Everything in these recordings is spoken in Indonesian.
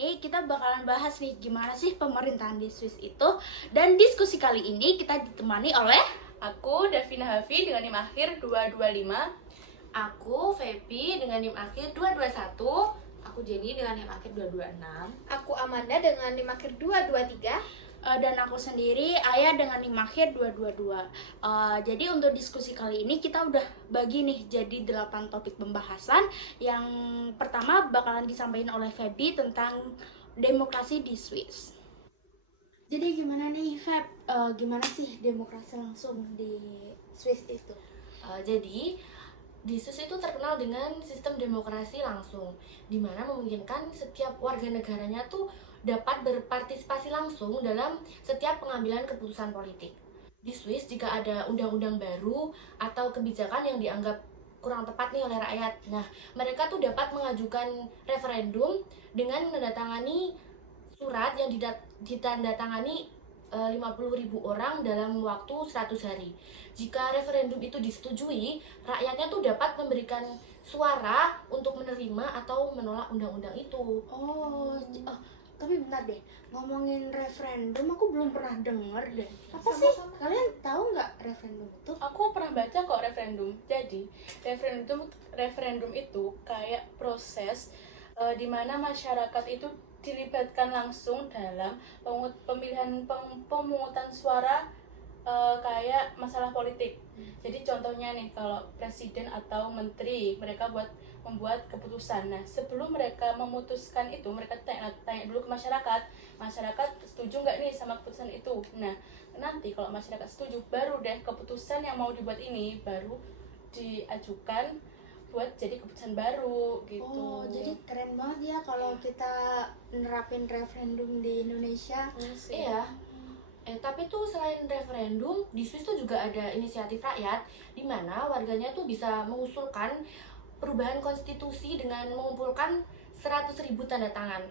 ini kita bakalan bahas nih gimana sih pemerintahan di Swiss itu. Dan diskusi kali ini kita ditemani oleh aku Davina Hafi dengan NIM akhir 225. Aku Feby dengan NIM akhir 221. Aku Jenny dengan NIM akhir 226. Aku Amanda dengan NIM akhir 223. dan aku sendiri Ayah dengan NIM akhir 222. Jadi untuk diskusi kali ini kita udah bagi nih jadi 8 topik pembahasan. Yang pertama bakalan disampaikan oleh Feby tentang demokrasi di Swiss. Jadi gimana nih Feb, gimana sih demokrasi langsung di Swiss itu? Jadi di Swiss itu terkenal dengan sistem demokrasi langsung, di mana memungkinkan setiap warga negaranya tuh dapat berpartisipasi langsung dalam setiap pengambilan keputusan politik. Di Swiss jika ada undang-undang baru atau kebijakan yang dianggap kurang tepat nih oleh rakyat, nah mereka tuh dapat mengajukan referendum dengan menandatangani surat yang ditandatangani 50.000 orang dalam waktu 100 hari. Jika referendum itu disetujui, rakyatnya tuh dapat memberikan suara untuk menerima atau menolak undang-undang itu. Tapi bentar deh, ngomongin referendum aku belum pernah denger deh. Apa Sama-sama. sih? Kalian tahu nggak referendum itu? Aku pernah baca kok referendum. Jadi referendum itu kayak proses di mana masyarakat itu dilibatkan langsung dalam pemungutan suara kayak masalah politik. Jadi contohnya nih, kalau presiden atau menteri mereka membuat keputusan. Nah, sebelum mereka memutuskan itu, mereka tanya dulu ke masyarakat setuju nggak nih sama keputusan itu. Nah, nanti kalau masyarakat setuju, baru deh keputusan yang mau dibuat ini baru diajukan buat jadi keputusan baru gitu. Oh, jadi keren banget ya kalau kita nerapin referendum di Indonesia. Iya. Tapi tuh selain referendum, di Swiss tuh juga ada inisiatif rakyat di mana warganya tuh bisa mengusulkan perubahan konstitusi dengan mengumpulkan 100.000 tanda tangan.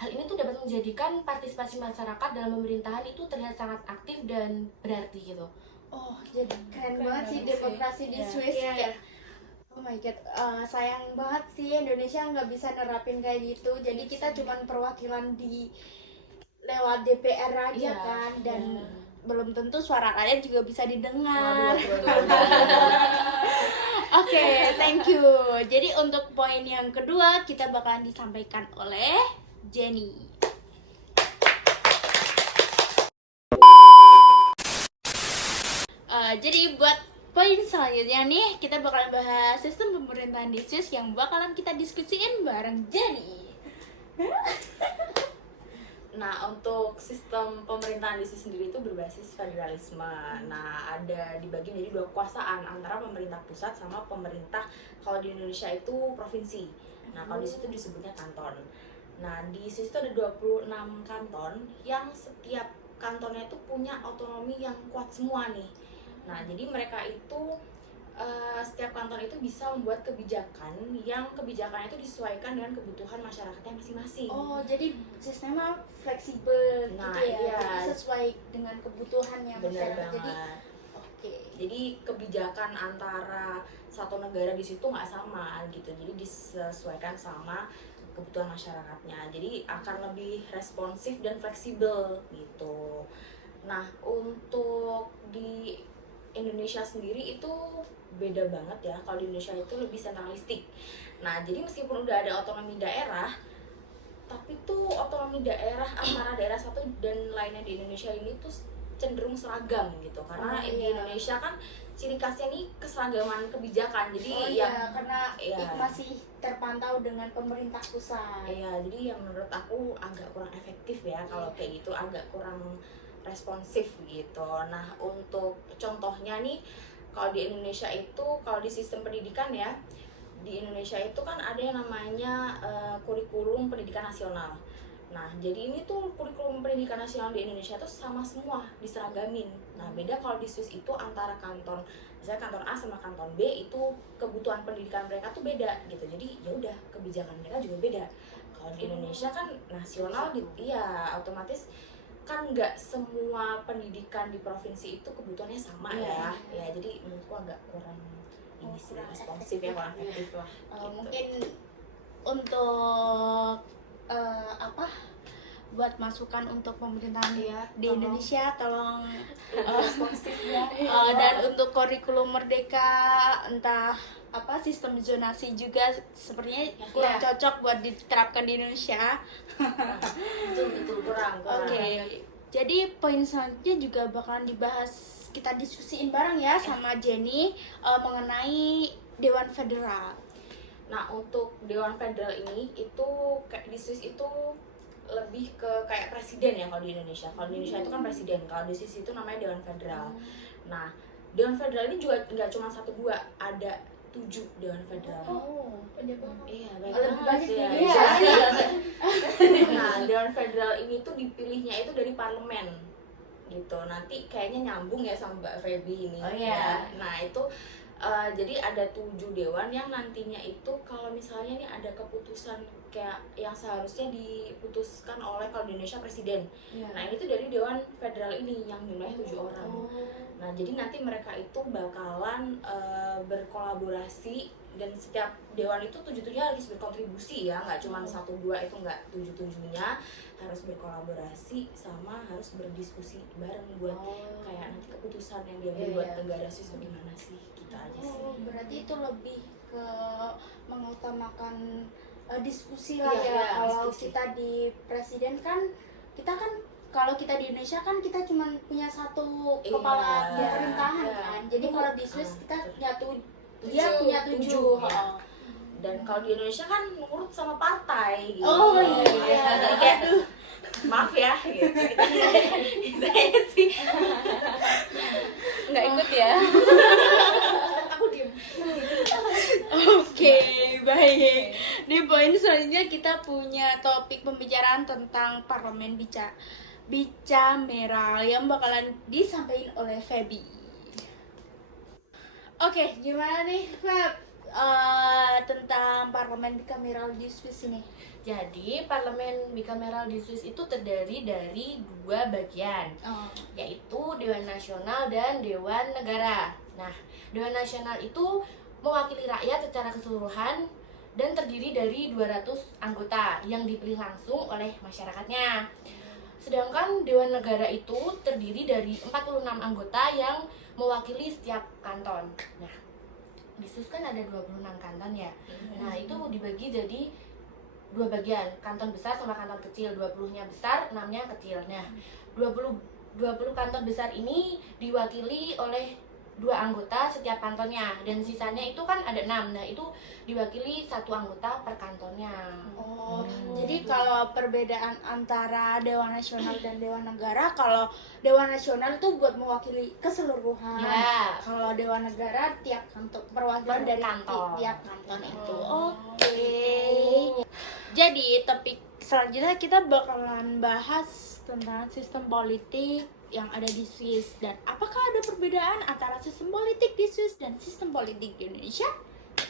Hal ini tuh dapat menjadikan partisipasi masyarakat dalam pemerintahan itu terlihat sangat aktif dan berarti gitu. Oh, jadi keren Keren banget sih banget demokrasi sih. di Iya. Swiss. Iya. Kayak, oh my god, sayang banget sih Indonesia nggak bisa nerapin kayak gitu. Jadi kita cuman perwakilan di lewat DPR aja Iya, kan, dan iya. belum tentu suara rakyat juga bisa didengar. Waduh. Oke, thank you. Jadi untuk poin yang kedua kita bakalan disampaikan oleh Jenny. Jadi buat poin selanjutnya nih kita bakalan bahas sistem pemerintahan di Swiss yang bakalan kita diskusiin bareng Jenny. Nah, untuk sistem pemerintahan di Swiss sendiri itu berbasis federalisme. Nah, ada dibagi menjadi dua kekuasaan antara pemerintah pusat sama pemerintah, kalau di Indonesia itu provinsi. Nah, kalau di situ disebutnya kanton. Nah, di Swiss itu ada 26 kanton yang setiap kantonnya itu punya otonomi yang kuat semua nih. Nah, jadi mereka itu setiap kanton itu bisa membuat kebijakan yang kebijakannya itu disesuaikan dengan kebutuhan masyarakatnya masing-masing. Oh, jadi sistemnya fleksibel Nah, gitu ya. iya. Jadi sesuai dengan kebutuhannya Benar masyarakat. banget. Jadi oke. Jadi kebijakan antara satu negara di situ nggak sama gitu, jadi disesuaikan sama kebutuhan masyarakatnya, jadi akan lebih responsif dan fleksibel gitu. Nah, untuk di Indonesia sendiri itu beda banget ya. Kalau di Indonesia itu lebih sentralistik. Nah, jadi meskipun udah ada otonomi daerah, tapi tuh otonomi daerah antara daerah satu dan lainnya di Indonesia ini tuh cenderung seragam gitu, karena Oh, di iya. Indonesia kan ciri khasnya nih keseragaman kebijakan. Jadi Oh yang iya, karena iya. masih terpantau dengan pemerintah pusat. jadi yang menurut aku agak kurang efektif ya kalau kayak gitu, agak kurang responsif gitu. Nah, untuk contohnya nih, kalau di Indonesia itu, kalau di sistem pendidikan ya, di Indonesia itu kan ada yang namanya kurikulum pendidikan nasional. Nah, jadi ini tuh kurikulum pendidikan nasional di Indonesia tuh sama semua, diseragamin. Nah, beda kalau di Swiss itu antara kanton, misalnya kanton A sama kanton B itu kebutuhan pendidikan mereka tuh beda gitu. Jadi ya udah, kebijakan mereka juga beda. Kalau di Indonesia kan nasional gitu, iya otomatis kan nggak semua pendidikan di provinsi itu kebutuhannya sama ya. Ya, jadi menurutku agak kurang ini sih, kurang responsif ya, kurang efektif lah. Gitu. Mungkin untuk buat masukan untuk pemerintahan di tolong. Indonesia, tolong responsif ya. dan untuk kurikulum merdeka, entah sistem zonasi juga sepertinya kurang cocok buat diterapkan di Indonesia. Betul kurang. Oke. Jadi poin selanjutnya juga bakalan dibahas, kita diskusiin bareng ya sama Jenny mengenai Dewan Federal. Nah, untuk Dewan Federal ini itu kayak di Swiss itu lebih ke kayak presiden ya kalau di Indonesia. Kalau di Indonesia itu kan presiden, kalau di Swiss itu namanya Dewan Federal. Nah, Dewan Federal ini juga nggak cuma 1-2, ada 7 Dewan Federal. Banyak banget. Iya, Lebih banyak ya. dari Nah, Dewan Federal ini tuh dipilihnya itu dari parlemen gitu. Nanti kayaknya nyambung ya sama Mbak Feby ini. Oh, iya. Nah, itu jadi ada 7 dewan yang nantinya itu kalau misalnya ini ada keputusan kayak yang seharusnya diputuskan oleh, kalau di Indonesia presiden. Nah, ini tuh dari Dewan Federal ini yang jumlahnya 7 orang. Nah, jadi nanti mereka itu bakalan berkolaborasi, dan setiap dewan itu 7-7-nya harus berkontribusi ya, nggak cuma 1-2, itu nggak 7-7-nya harus berkolaborasi sama harus berdiskusi bareng buat kayak nanti keputusan yang diambil buat negara Swiss gimana sih, kita aja sih. Berarti itu lebih ke mengutamakan diskusi lah Iya, ya. Kalau diskusi. kita di presiden kan, kita kan kalau kita di Indonesia kan kita cuma punya satu Iya, kepala pemerintahan iya. kan. Jadi kalau di Swiss kita punya dia Tujuh. punya 7. Tujuh, ya. Dan kalau di Indonesia kan nurut sama partai gitu. Oh iya. Jadi kayak, maaf ya gitu. Gitu aja sih. Nggak ikut ya. Aku diem. Oke, baik. Di poin selanjutnya kita punya topik pembicaraan tentang parlemen bicameral yang bakalan disampaikan oleh Feby. Oke, gimana nih Feb tentang parlemen bicameral di Swiss ini? Jadi parlemen bicameral di Swiss itu terdiri dari 2 bagian, yaitu Dewan Nasional dan Dewan Negara. Nah, Dewan Nasional itu mewakili rakyat secara keseluruhan dan terdiri dari 200 anggota yang dipilih langsung oleh masyarakatnya. Sedangkan Dewan Negara itu terdiri dari 46 anggota yang mewakili setiap kanton. Nah, di Swiss kan ada 26 kanton ya. Nah, itu dibagi jadi 2 bagian, kanton besar sama kanton kecil. 20-nya besar, 6-nya kecil. Nah, 20 kanton besar ini diwakili oleh 2 anggota setiap kantonnya, dan sisanya itu kan ada 6. Nah, itu diwakili 1 anggota per kantonnya. Jadi kalau perbedaan antara Dewan Nasional dan Dewan Negara, kalau Dewan Nasional itu buat mewakili keseluruhan. Ya. Kalau Dewan Negara tiap kanton, perwakilan Per dari kanton. tiap kanton itu. Oke. Jadi topik selanjutnya kita bakalan bahas tentang sistem politik yang ada di Swiss, dan apakah ada perbedaan antara sistem politik di Swiss dan sistem politik di Indonesia?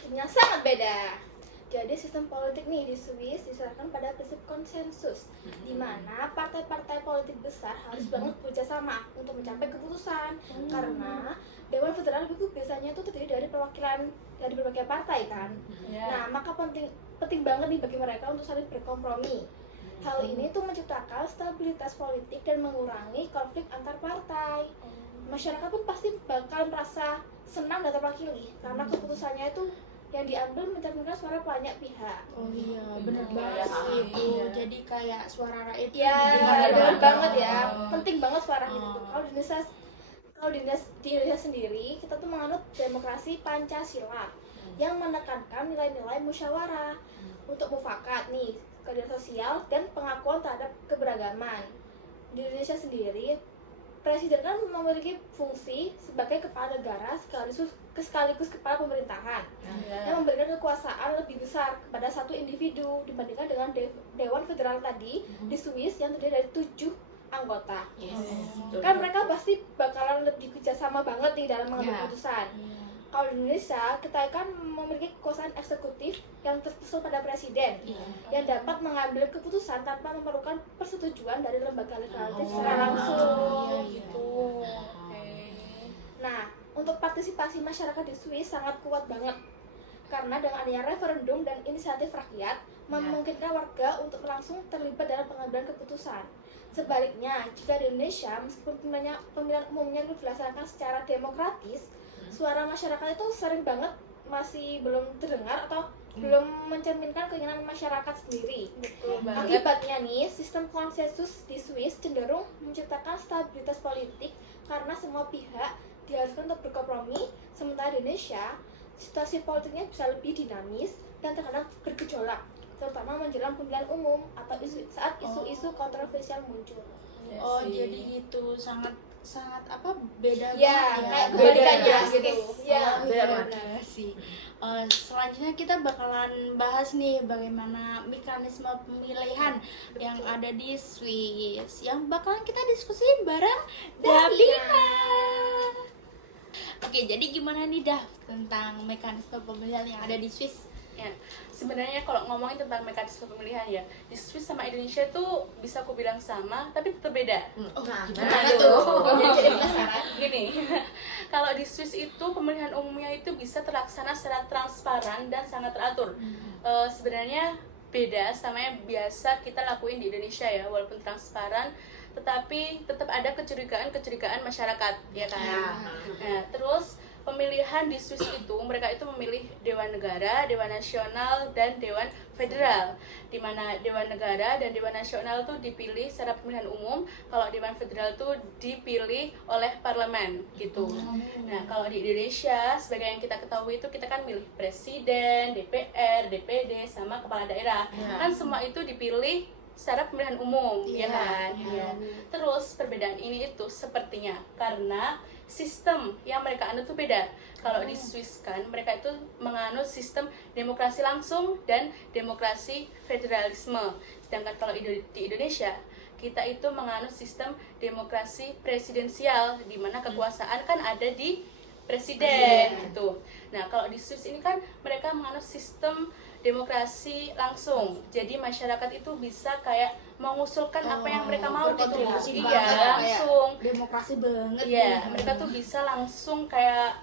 Yang sangat beda. Jadi sistem politik nih di Swiss diserahkan pada prinsip konsensus, di mana partai-partai politik besar harus banget bekerja sama untuk mencapai keputusan. Karena Dewan Federal itu biasanya itu terdiri dari perwakilan dari berbagai partai kan. Nah, maka penting banget nih bagi mereka untuk saling berkompromi. Hal ini tuh menciptakan stabilitas politik dan mengurangi konflik antar partai. Masyarakat pun pasti bakal merasa senang dan terwakili karena keputusannya itu yang diambil mencerminkan suara banyak pihak. Oh iya, benar banget sih itu. Jadi kayak suara rakyat itu Ya, didengar benar banget. banget ya. Penting banget suara itu tuh. Kalau di Indonesia sendiri, kita tuh menganut demokrasi Pancasila yang menekankan nilai-nilai musyawarah untuk mufakat nih, keadilan sosial dan pengakuan terhadap keberagaman. Di Indonesia sendiri, presiden kan memiliki fungsi sebagai kepala negara sekaligus kepala pemerintahan yang memberikan kekuasaan lebih besar kepada satu individu dibandingkan dengan Dewan Federal tadi di Swiss yang terdiri dari 7 anggota. Kan mereka pasti bakalan lebih kerjasama banget nih dalam mengambil keputusan. Kalau di Indonesia, kita kan memiliki kekuasaan eksekutif yang tersusun pada presiden yang dapat mengambil keputusan tanpa memerlukan persetujuan dari lembaga legislatif secara langsung. gitu. Nah, untuk partisipasi masyarakat di Swiss sangat kuat banget karena dengan adanya referendum dan inisiatif rakyat memungkinkan warga untuk langsung terlibat dalam pengambilan keputusan. Sebaliknya, jika di Indonesia meskipun pemilihan umumnya itu dilaksanakan secara demokratis, suara masyarakat itu sering banget masih belum terdengar atau belum mencerminkan keinginan masyarakat sendiri. Akibatnya nih, sistem konsensus di Swiss cenderung menciptakan stabilitas politik karena semua pihak diharuskan untuk berkompromi, sementara di Indonesia situasi politiknya bisa lebih dinamis dan terkadang bergejolak, terutama menjelang pemilihan umum atau saat isu-isu kontroversial muncul. Oh, jadi gitu, sangat beda Ya, banget kayak ya. kebalikannya Beda gitu. Ya, Iya, benar. benar sih. Selanjutnya kita bakalan bahas nih bagaimana mekanisme pemilihan yang ada di Swiss yang bakalan kita diskusiin bareng Davina. Oke, jadi gimana nih Dav tentang mekanisme pemilihan yang ada di Swiss? Ya, sebenarnya kalau ngomongin tentang mekanisme pemilihan ya, di Swiss sama Indonesia tuh bisa aku bilang sama, tapi tetap beda. Oh, Nah, gimana gimana tuh? jadi penasaran. Gini, kalau di Swiss itu pemilihan umumnya itu bisa terlaksana secara transparan dan sangat teratur. Sebenarnya beda sama yang biasa kita lakuin di Indonesia ya, walaupun transparan, tetapi tetap ada kecurigaan masyarakat, ya kan? Ya. Nah, terus pemilihan di Swiss itu mereka itu memilih Dewan Negara, Dewan Nasional, dan Dewan Federal. Di mana Dewan Negara dan Dewan Nasional tuh dipilih secara pemilihan umum, kalau Dewan Federal tuh dipilih oleh parlemen gitu. Nah, kalau di Indonesia sebagai yang kita ketahui itu kita kan milih presiden, DPR, DPD, sama kepala daerah. Ya. Kan semua itu dipilih secara pemilihan umum, ya kan? Iya. Terus perbedaan ini itu sepertinya karena sistem yang mereka anut itu beda. Kalau di Swiss kan mereka itu menganut sistem demokrasi langsung dan demokrasi federalisme. Sedangkan kalau di Indonesia kita itu menganut sistem demokrasi presidensial di mana kekuasaan kan ada di presiden gitu. Nah, kalau di Swiss ini kan mereka menganut sistem demokrasi langsung. Jadi masyarakat itu bisa kayak mengusulkan apa yang mereka mau gitu. berkontribusi Iya, banget, kayak langsung. Demokrasi banget. Iya, nih. mereka tuh bisa langsung kayak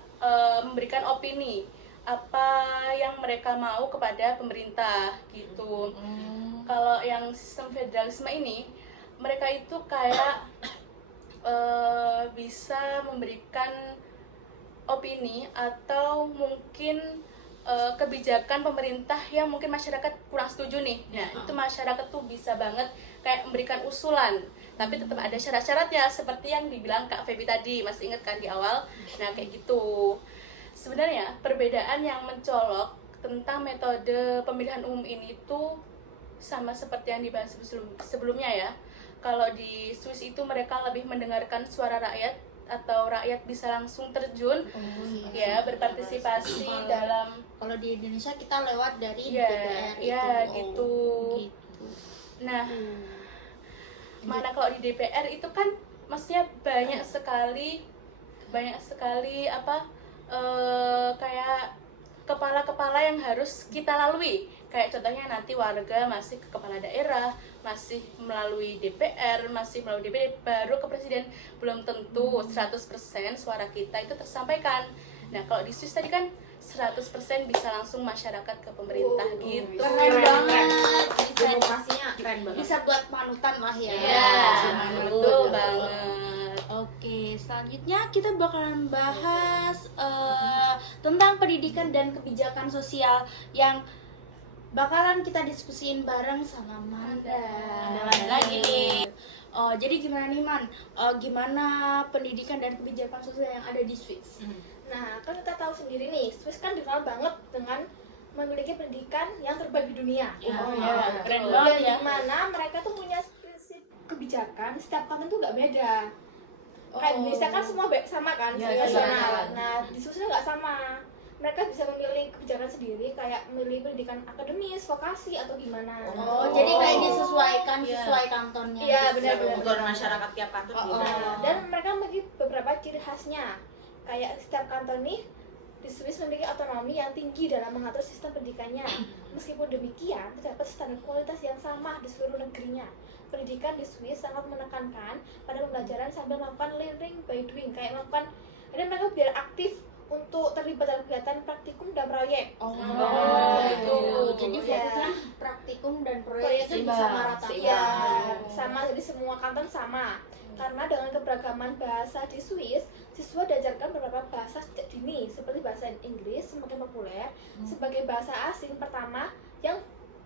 memberikan opini apa yang mereka mau kepada pemerintah gitu. Kalau yang sistem federalisme ini, mereka itu kayak bisa memberikan opini atau mungkin kebijakan pemerintah yang mungkin masyarakat kurang setuju nih. Nah, itu masyarakat tuh bisa banget kayak memberikan usulan. Tapi tetap ada syarat-syaratnya seperti yang dibilang Kak Feby tadi, masih ingat kan di awal? Nah, kayak gitu. Sebenarnya perbedaan yang mencolok tentang metode pemilihan umum ini itu sama seperti yang dibahas sebelumnya ya. Kalau di Swiss itu mereka lebih mendengarkan suara rakyat atau rakyat bisa langsung terjun ya berpartisipasi dalam. Kalau di Indonesia kita lewat dari Ya, DPR ya itu. gitu. Gitu. Nah, mana kalau di DPR itu kan maksudnya banyak sekali kayak kepala-kepala yang harus kita lalui. Kayak contohnya nanti warga masih ke kepala daerah, masih melalui DPR, masih melalui DPD, baru ke presiden. Belum tentu 100% suara kita itu tersampaikan. Nah, kalau di Swiss tadi kan 100% bisa langsung masyarakat ke pemerintah gitu. Keren banget. Demokrasinya keren banget. Bisa buat panutan lah ya. Iya, betul Betul. banget. Oke, selanjutnya kita bakalan bahas tentang pendidikan dan kebijakan sosial yang bakalan kita diskusiin bareng sama Manda. Manda lagi nih. Jadi gimana nih Man? Gimana pendidikan dan kebijakan sosial yang ada di Swiss? Nah, kan kita tahu sendiri nih, Swiss kan dikenal banget dengan memiliki pendidikan yang terbaik di dunia. Oh, iya, ya, keren betul. banget Dan ya. di mana mereka tuh punya prinsip kebijakan, setiap kanton tuh nggak beda. Kayak di Indonesia kan semua sama kan, Iya, nasional. iya. Nah, di Swiss nggak sama. Mereka bisa memilih kebijakan sendiri, kayak memilih pendidikan akademis, vokasi atau gimana. Jadi kayak disesuaikan Iya. sesuai kantonnya. Iya, gitu. benar-benar. Kebutuhan masyarakat tiap kantor beda. Nah, dan mereka memiliki beberapa ciri khasnya. Kayak setiap kanton nih di Swiss memiliki otonomi yang tinggi dalam mengatur sistem pendidikannya. Meskipun demikian, terdapat standar kualitas yang sama di seluruh negerinya. Pendidikan di Swiss sangat menekankan pada pembelajaran sambil melakukan learning by doing, kayak melakukan, jadi mereka biar aktif untuk terlibat dalam kegiatan praktikum dan proyek. Gitu. Jadi Iya. fokusnya praktikum dan Proyek proyek itu disamaratakan. Iya, sama, jadi semua kanton sama. Karena dengan keberagaman bahasa di Swiss, siswa diajarkan beberapa bahasa sejak dini, seperti bahasa Inggris semakin populer sebagai bahasa asing pertama yang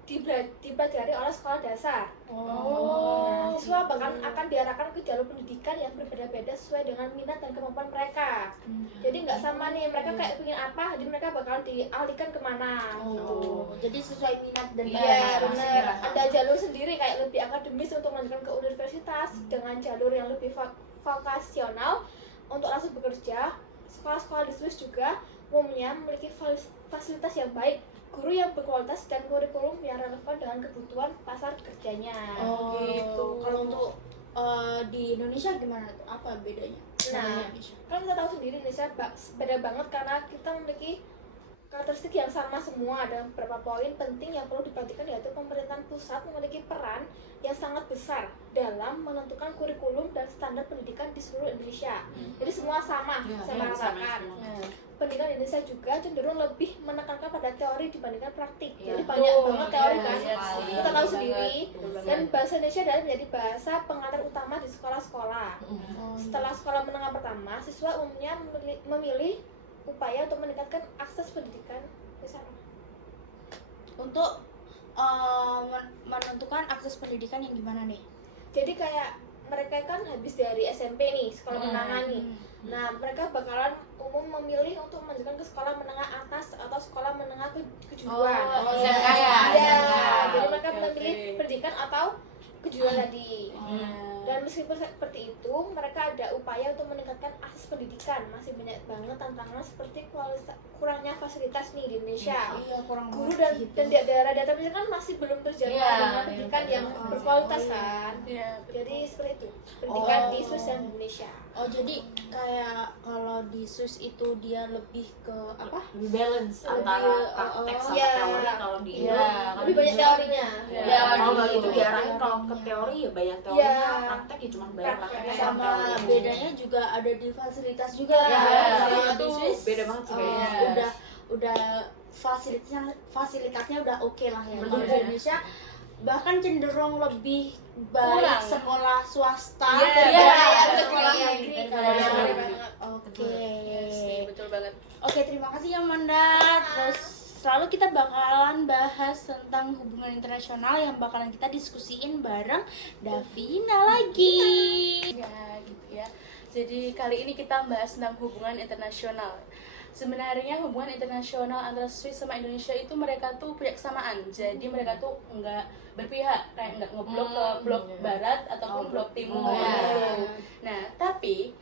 dipelajari oleh sekolah dasar. Nah, siswa bahkan akan diarahkan ke jalur pendidikan yang berbeda-beda sesuai dengan minat dan kemampuan mereka. Jadi nggak sama nih, mereka kayak pengen apa, jadi mereka bakalan dialihkan kemana gitu. Jadi sesuai minat dan Iya bakat benar. masing-masing. Ada jalur sendiri kayak lebih akademis untuk melanjutkan ke universitas dengan jalur yang lebih vokasional untuk langsung bekerja. Sekolah-sekolah di Swiss juga umumnya memiliki fasilitas yang baik, guru yang berkualitas dan kurikulum yang relevan dengan kebutuhan pasar kerjanya. Gitu. Kalau untuk di Indonesia gimana tuh? Apa bedanya? Nah, Bedanya Indonesia. kan kita tahu sendiri Indonesia beda banget karena kita memiliki karakteristik yang sama semua. Ada beberapa poin penting yang perlu diperhatikan, yaitu pemerintahan pusat memiliki peran yang sangat besar dalam menentukan kurikulum dan standar pendidikan di seluruh Indonesia. Jadi semua sama, sama ratakan. Pendidikan Indonesia juga cenderung lebih menekankan pada teori dibandingkan praktik. Jadi banyak banget teori kan. Kita tahu sendiri. Dan bahasa Indonesia adalah menjadi bahasa pengantar utama di sekolah-sekolah. Setelah sekolah menengah pertama, siswa umumnya memilih upaya untuk meningkatkan akses pendidikan di sana. Untuk menentukan akses pendidikan yang gimana nih? Jadi kayak mereka kan habis dari SMP nih, sekolah menengah nih. Nah, mereka bakalan umum memilih untuk melanjutkan ke sekolah menengah atas atau sekolah menengah kejuruan. SMK ya, Iya, SMK. jadi mereka memilih pendidikan atau kejuruan tadi. Dan meskipun seperti itu, mereka ada upaya untuk meningkatkan akses pendidikan. Masih banyak banget tantangan seperti kurangnya fasilitas nih di Indonesia. Iya, kurang Guru banget dan daerah-daerah terpencil kan masih belum terjamin dengan pendidikan yang berkualitas kan. Iya, Jadi seperti itu pendidikan di Swiss dan Indonesia. Oh, jadi kayak kalau di Swiss itu dia lebih ke apa? Balance Antara praktek sama Iya. teori kalau di Indo. Lebih banyak teorinya. Iya. Kalau nggak gitu diarahin kalau ke teori ya banyak teorinya, Iya. praktek ya cuma banyak prakteknya Sama teori. bedanya juga ada di fasilitas juga. Iya, Kalau itu di Swiss beda banget sih kayaknya. udah fasilitasnya udah oke lah ya. Kalau di Bener. Indonesia bahkan cenderung lebih baik Kurang. sekolah swasta Iya, daripada iya, sekolah iya, negeri. iya, Kalau iya, di- banget. Oke. sih, betul banget. Oke, terima kasih ya Manda. Terus selalu kita bakalan bahas tentang hubungan internasional yang bakalan kita diskusiin bareng Davina lagi. Ya, gitu ya. Jadi kali ini kita bahas tentang hubungan internasional. Sebenarnya hubungan internasional antara Swiss sama Indonesia itu mereka tuh punya kesamaan. Jadi mereka tuh nggak berpihak, kayak nggak ngeblok ke blok barat ataupun blok timur. gitu. Nah, tapi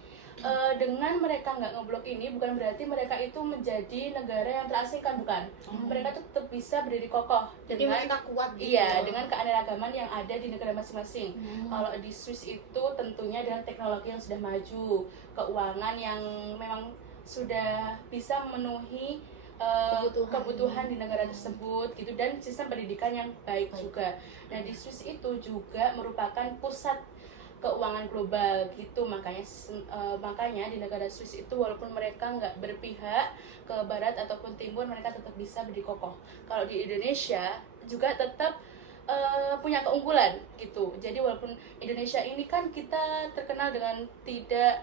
dengan mereka nggak ngeblok ini bukan berarti mereka itu menjadi negara yang terasingkan, bukan. Mereka tuh tetap bisa berdiri kokoh Jadi dengan mereka kuat gitu. iya, dengan keanekaragaman yang ada di negara masing-masing. Kalau di Swiss itu tentunya dengan teknologi yang sudah maju, keuangan yang memang sudah bisa memenuhi kebutuhan di negara tersebut gitu, dan sistem pendidikan yang baik juga. Nah, di Swiss itu juga merupakan pusat keuangan global gitu, makanya di negara Swiss itu walaupun mereka nggak berpihak ke barat ataupun timur, mereka tetap bisa berdiri kokoh. Kalau di Indonesia juga tetap punya keunggulan gitu. Jadi walaupun Indonesia ini kan kita terkenal dengan tidak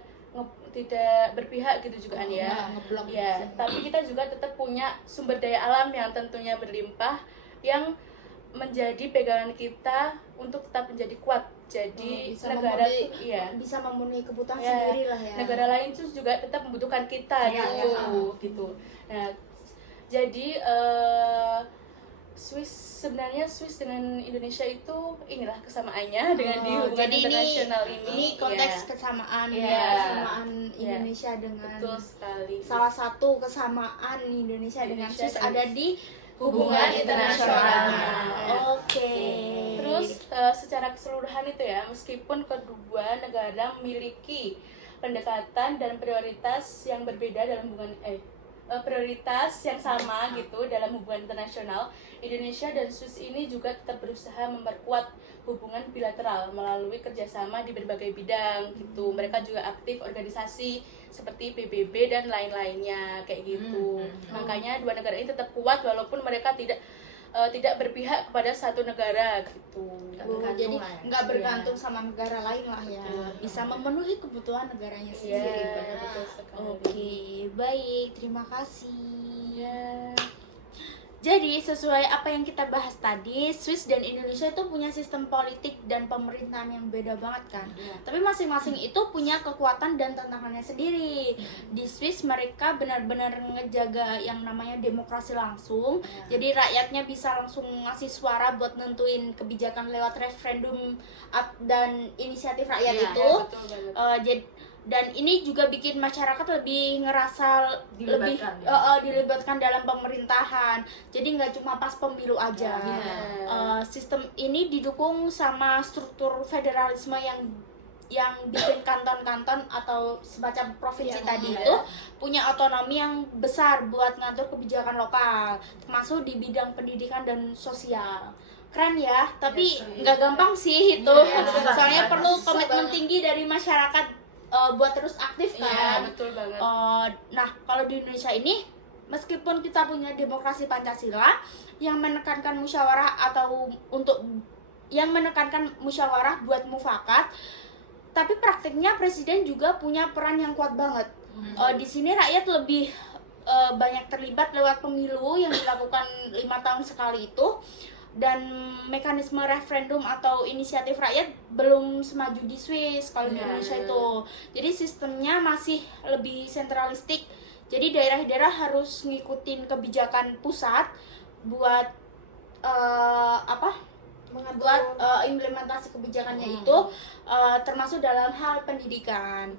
berpihak gitu juga kan ya. Ngeblok. Ya, tapi kita juga tetap punya sumber daya alam yang tentunya berlimpah yang menjadi pegangan kita untuk tetap menjadi kuat. Jadi Bisa negara memenuhi- tuh iya. bisa memenuhi kebutuhan Ya, sendiri lah ya. Negara lain tuh juga tetap membutuhkan kita gitu. Nah, jadi sebenarnya Swiss dengan Indonesia itu inilah kesamaannya dengan di hubungan jadi internasional ini konteks Iya. kesamaan Iya. ya, kesamaan Iya. Indonesia dengan Betul sekali. salah satu kesamaan Indonesia dengan Indonesia Swiss dan ada di hubungan internasionalnya. Oke. Terus secara keseluruhan itu ya, meskipun kedua negara memiliki pendekatan dan prioritas yang berbeda dalam hubungan prioritas yang sama gitu dalam hubungan internasional. Indonesia dan Swiss ini juga tetap berusaha memperkuat hubungan bilateral melalui kerjasama di berbagai bidang gitu. Mereka juga aktif organisasi seperti PBB dan lain-lainnya kayak gitu. Makanya dua negara ini tetap kuat walaupun mereka tidak berpihak kepada satu negara gitu. Jadi nggak Iya. bergantung sama negara lain lah ya, bisa memenuhi kebutuhan negaranya Iya, sendiri. betul sekali. Oke, baik, terima kasih. Ya. Jadi sesuai apa yang kita bahas tadi, Swiss dan Indonesia itu punya sistem politik dan pemerintahan yang beda banget kan. Tapi masing-masing itu punya kekuatan dan tantangannya sendiri. Di Swiss mereka benar-benar ngejaga yang namanya demokrasi langsung. Jadi rakyatnya bisa langsung ngasih suara buat nentuin kebijakan lewat referendum dan inisiatif rakyat Iya, itu. Betul banget. Dan ini juga bikin masyarakat lebih ngerasa Dilibatkan, dilibatkan dalam pemerintahan. Jadi nggak cuma pas pemilu aja. Sistem ini didukung sama struktur federalisme yang bikin kanton-kanton atau semacam provinsi tadi itu punya otonomi yang besar buat ngatur kebijakan lokal, termasuk di bidang pendidikan dan sosial. Keren ya, tapi nggak gampang sih itu. Soalnya perlu komitmen tinggi dari masyarakat buat terus aktif Iya, kan. betul banget. Nah, kalau di Indonesia ini, meskipun kita punya demokrasi Pancasila yang menekankan musyawarah buat mufakat, tapi praktiknya presiden juga punya peran yang kuat banget. Di sini rakyat lebih banyak terlibat lewat pemilu yang dilakukan 5 tahun sekali itu. Dan mekanisme referendum atau inisiatif rakyat belum semaju di Swiss kalau di Indonesia itu. Jadi sistemnya masih lebih sentralistik. Jadi daerah-daerah harus ngikutin kebijakan pusat buat implementasi kebijakannya itu, termasuk dalam hal pendidikan.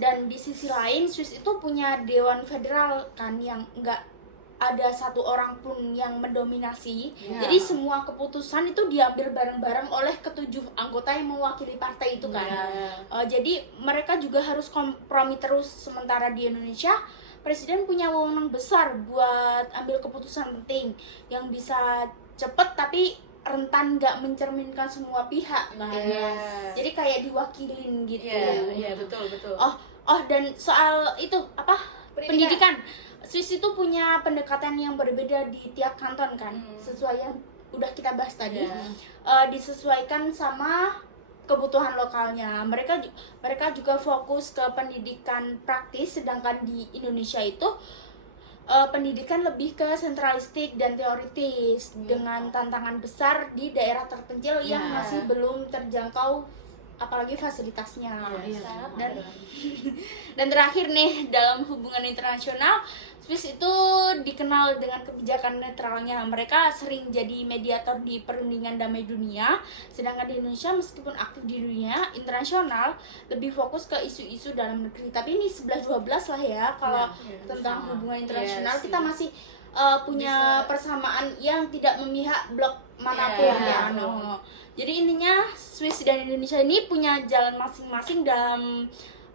Dan di sisi lain Swiss itu punya dewan federal kan yang enggak ada satu orang pun yang mendominasi. Jadi semua keputusan itu diambil bareng-bareng oleh ketujuh anggota yang mewakili partai itu kan. Jadi mereka juga harus kompromi terus. Sementara di Indonesia presiden punya wewenang besar buat ambil keputusan penting yang bisa cepet tapi rentan nggak mencerminkan semua pihak kan. Jadi kayak diwakilin gitu. Iya, betul. Dan soal itu pendidikan. Swiss itu punya pendekatan yang berbeda di tiap kanton kan, sesuai yang udah kita bahas tadi. Disesuaikan sama kebutuhan lokalnya. Mereka juga fokus ke pendidikan praktis, sedangkan di Indonesia itu pendidikan lebih ke sentralistik dan teoritis, dengan tantangan besar di daerah terpencil yang masih belum terjangkau apalagi fasilitasnya. Dan terakhir nih, dalam hubungan internasional Swiss itu dikenal dengan kebijakan netralnya. Mereka sering jadi mediator di perundingan damai dunia, sedangkan di Indonesia meskipun aktif di dunia internasional lebih fokus ke isu-isu dalam negeri. Tapi ini 11-12 lah ya kalau tentang hubungan internasional. Kita masih punya persamaan yang tidak memihak blok manapun ya. Jadi intinya Swiss dan Indonesia ini punya jalan masing-masing dalam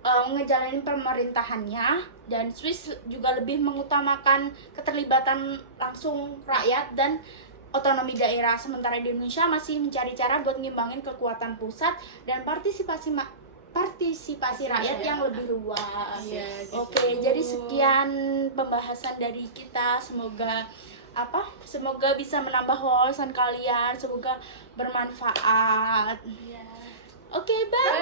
ngejalanin pemerintahannya, dan Swiss juga lebih mengutamakan keterlibatan langsung rakyat dan otonomi daerah, sementara di Indonesia masih mencari cara buat ngimbangin kekuatan pusat dan partisipasi rakyat yang lebih luas. Oke, jadi sekian pembahasan dari kita. Semoga bisa menambah wawasan kalian, semoga bermanfaat. Oke, bye.